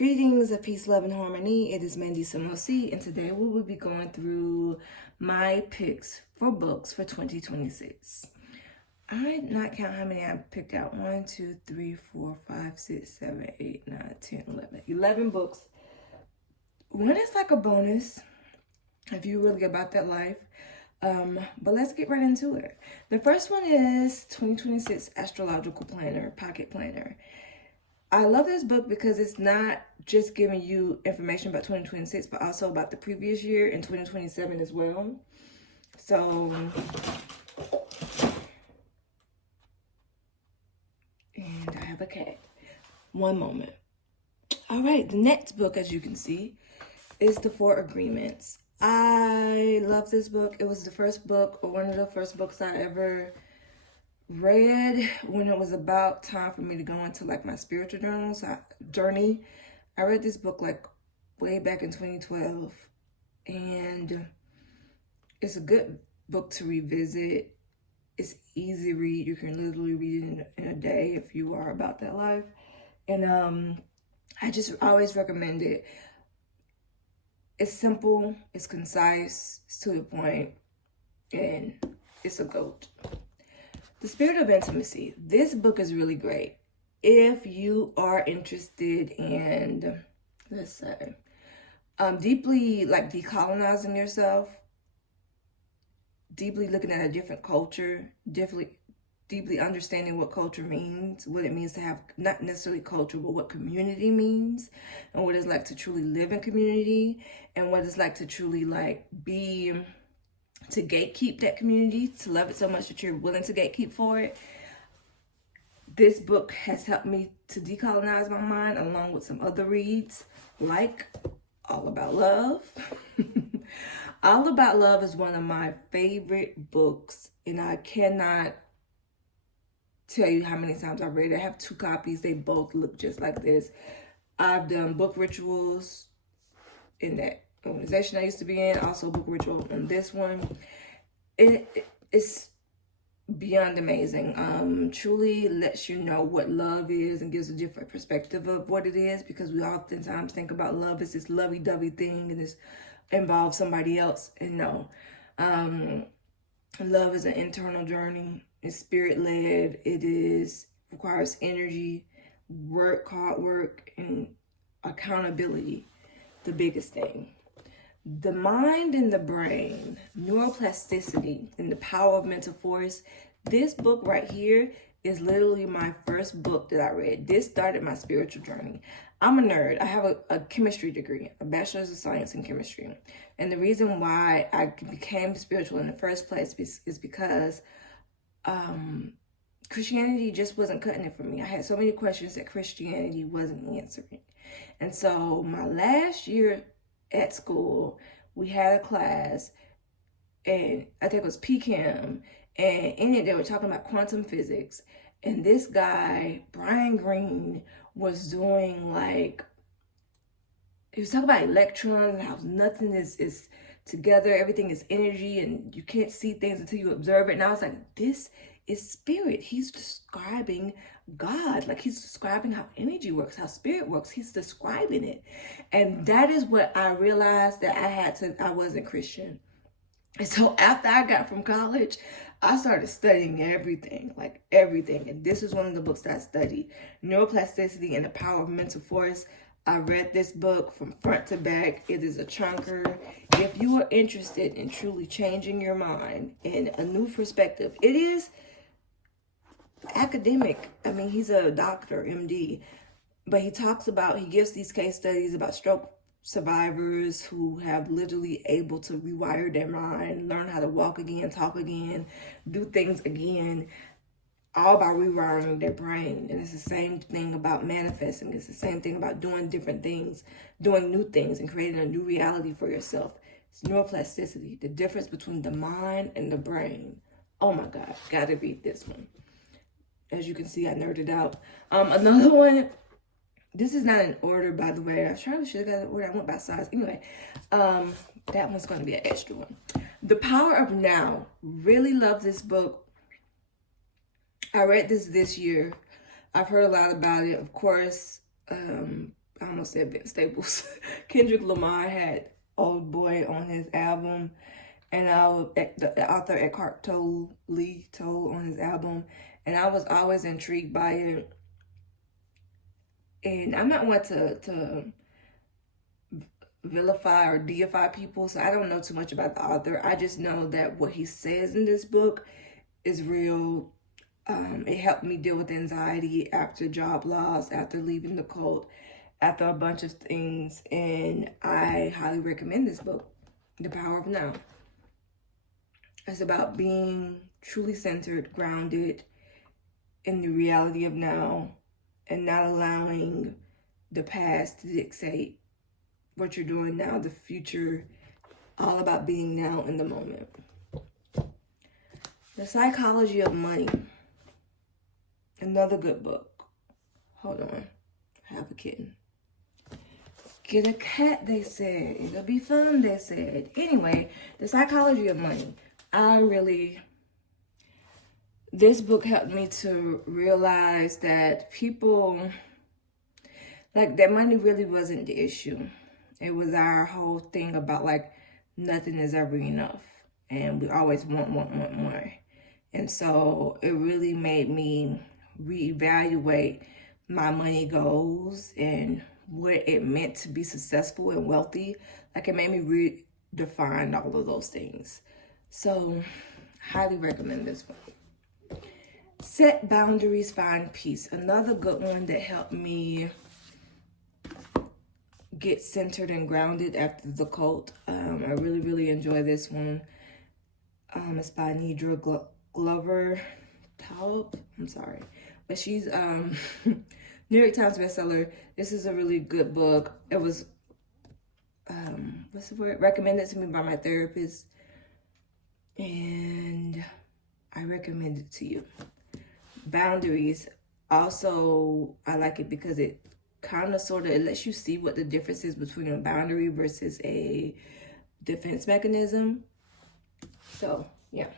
Greetings of peace, love, and harmony. It is Mandy Samosi, and today we will be going through my picks for books for 2026. I did not count how many I picked out. 1, 2, 3, 4, 5, 6, 7, 8, 9, 10, 11. 11 books. One is like a bonus if you're really about that life. But let's get right into it. The first one is 2026 Astrological Planner, Pocket Planner. I love this book because it's not just giving you information about 2026, but also about the previous year and 2027 as well. So, and I have a cat. One moment. All right, the next book, as you can see, is The Four Agreements. I love this book. It was the first book, or one of the first books I ever read when it was about time for me to go into like my spiritual journey. I read this book like way back in 2012, and it's a good book to revisit. It's easy to read. You can literally read it in a day if you are about that life. And I just always recommend it. It's simple, it's concise, it's to the point, and it's a GOAT. The Spirit of Intimacy. This book is really great. If you are interested in, let's say, deeply like decolonizing yourself, deeply looking at a different culture, deeply understanding what culture means, what it means to have, not necessarily culture, but what community means, and what it's like to truly live in community, and what it's like to truly like to gatekeep that community, to love it so much that you're willing to gatekeep for it. This book has helped me to decolonize my mind, along with some other reads, like All About Love. All About Love is one of my favorite books, and I cannot tell you how many times I've read it. I have 2 copies. They both look just like this. I've done book rituals in that organization I used to be in, also book ritual on this one. It's beyond amazing. Truly lets you know what love is and gives a different perspective of what it is, because we oftentimes think about love as this lovey-dovey thing and this involves somebody else, and no. Love is an internal journey. It's spirit-led. It requires energy, hard work, and accountability. The biggest thing. The Mind and the Brain, Neuroplasticity, and the Power of Mental Force. This book right here is literally my first book that I read. This started my spiritual journey. I'm a nerd. I have a chemistry degree, a bachelor's of science in chemistry. And the reason why I became spiritual in the first place is because Christianity just wasn't cutting it for me. I had so many questions that Christianity wasn't answering. And so my last year at school, we had a class, and I think it was PChem, and in it they were talking about quantum physics, and this guy, Brian Greene, was doing like, he was talking about electrons and how nothing is together, everything is energy, and you can't see things until you observe it. And I was like, this is spirit. He's describing God. Like, he's describing how energy works, how spirit works. He's describing it. And that is what I realized that I wasn't Christian. And so after I got from college, I started studying everything, like everything. And this is one of the books that I studied, Neuroplasticity and the Power of Mental Force. I read this book from front to back. It is a chunker. If you are interested in truly changing your mind in a new perspective, it is academic. I mean, he's a doctor, MD, but he gives these case studies about stroke survivors who have literally able to rewire their mind, learn how to walk again, talk again, do things again, all by rewiring their brain. And it's the same thing about manifesting. It's the same thing about doing different things, doing new things, and creating a new reality for yourself. It's neuroplasticity, the difference between the mind and the brain. Oh my God, gotta read this one. As you can see, I nerded out. Another one, this is not in order, by the way. I probably should have got an order. I went by size. Anyway, that one's going to be an extra one. The Power of Now. Really love this book. I read this year. I've heard a lot about it. Of course, I almost said Vince Staples. Kendrick Lamar had Old Boy on his album, and the author Eckhart Tolle on his album, and I was always intrigued by it. And I'm not one to vilify or deify people, so I don't know too much about the author. I just know that what he says in this book is real. It helped me deal with anxiety after job loss, after leaving the cult, after a bunch of things, and I highly recommend this book, The Power of Now. It's about being truly centered, grounded in the reality of now, and not allowing the past to dictate what you're doing now, the future, all about being now in the moment. The Psychology of Money, another good book. Hold on, I have a kitten. Get a cat, they said. It'll be fun, they said. Anyway, The Psychology of Money. This book helped me to realize that people, like, that money really wasn't the issue. It was our whole thing about, like, nothing is ever enough. And we always want more. And so it really made me reevaluate my money goals and what it meant to be successful and wealthy. Like, it made me redefine all of those things. So, highly recommend this one. Set Boundaries, Find Peace. Another good one that helped me get centered and grounded after the cult. I really, really enjoy this one. It's by Nedra Glover Taub. I'm sorry. But she's New York Times bestseller. This is a really good book. It was, recommended to me by my therapist. And I recommend it to you. Boundaries. Also, I like it because it kind of sort of, it lets you see what the difference is between a boundary versus a defense mechanism. So, yeah.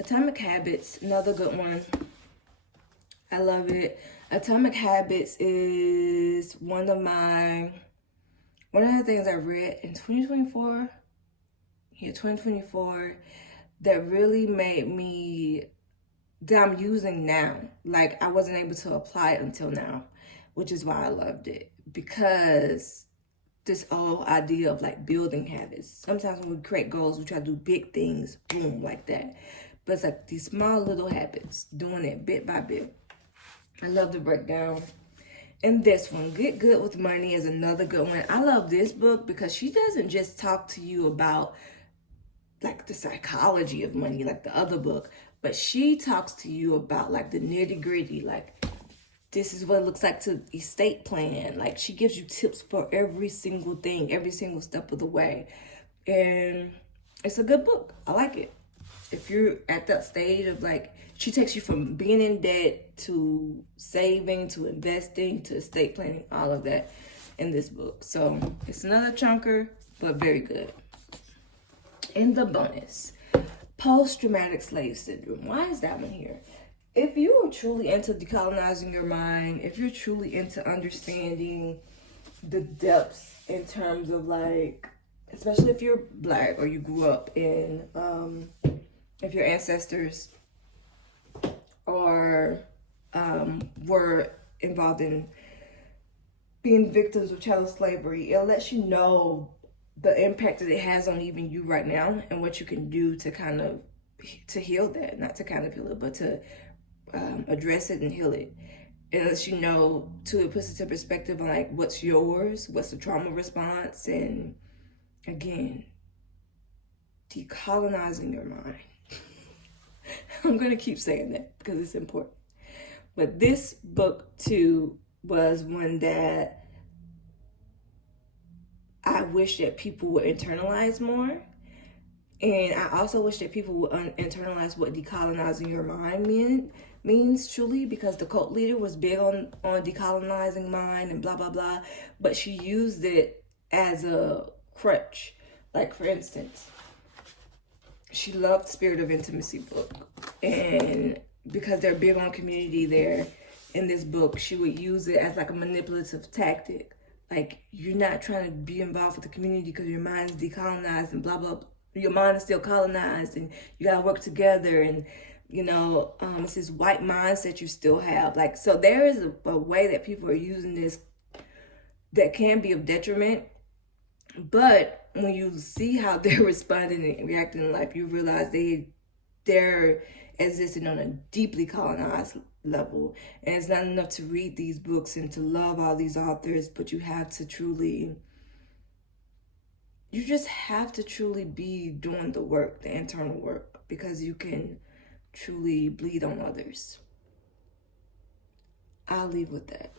Atomic Habits, another good one. I love it. Atomic Habits is one of the things I read in 2024. Yeah, 2024, that really made me, that I'm using now. Like, I wasn't able to apply it until now, which is why I loved it. Because this whole idea of, like, building habits. Sometimes when we create goals, we try to do big things, boom, like that. But it's like these small little habits, doing it bit by bit. I love the breakdown. And this one, Get Good with Money, is another good one. I love this book because she doesn't just talk to you about, like, the psychology of money, like the other book, but she talks to you about, like, the nitty gritty, like, this is what it looks like to estate plan. Like, she gives you tips for every single thing, every single step of the way. And it's a good book. I like it. If you're at that stage of, like, she takes you from being in debt to saving to investing to estate planning, all of that in this book. So it's another chunker, but very good. In the bonus, Post-Traumatic Slave Syndrome. Why is that one here? If you are truly into decolonizing your mind, if you're truly into understanding the depths in terms of, like, especially if you're Black or you grew up in, if your ancestors or were involved in being victims of chattel slavery, it lets you know the impact that it has on even you right now and what you can do to kind of, to heal that, not to kind of heal it, but to address it and heal it. It lets you know, too, it puts it into perspective on, like, what's yours, what's the trauma response, and again, decolonizing your mind. I'm going to keep saying that because it's important. But this book, too, was one that I wish that people would internalize more. And I also wish that people would internalize what decolonizing your mind means truly, because the cult leader was big on decolonizing mind and blah, blah, blah. But she used it as a crutch. Like, for instance, she loved Spirit of Intimacy book. And because they're big on community there, in this book, she would use it as like a manipulative tactic. Like, you're not trying to be involved with the community because your mind is decolonized and blah, blah, blah. Your mind is still colonized and you got to work together. And, it's this white mindset you still have. Like, so there is a way that people are using this that can be of detriment. But when you see how they're responding and reacting in life, you realize they're existing on a deeply colonized level. And it's not enough to read these books and to love all these authors, but you just have to truly be doing the work, the internal work, because you can truly bleed on others. I'll leave with that.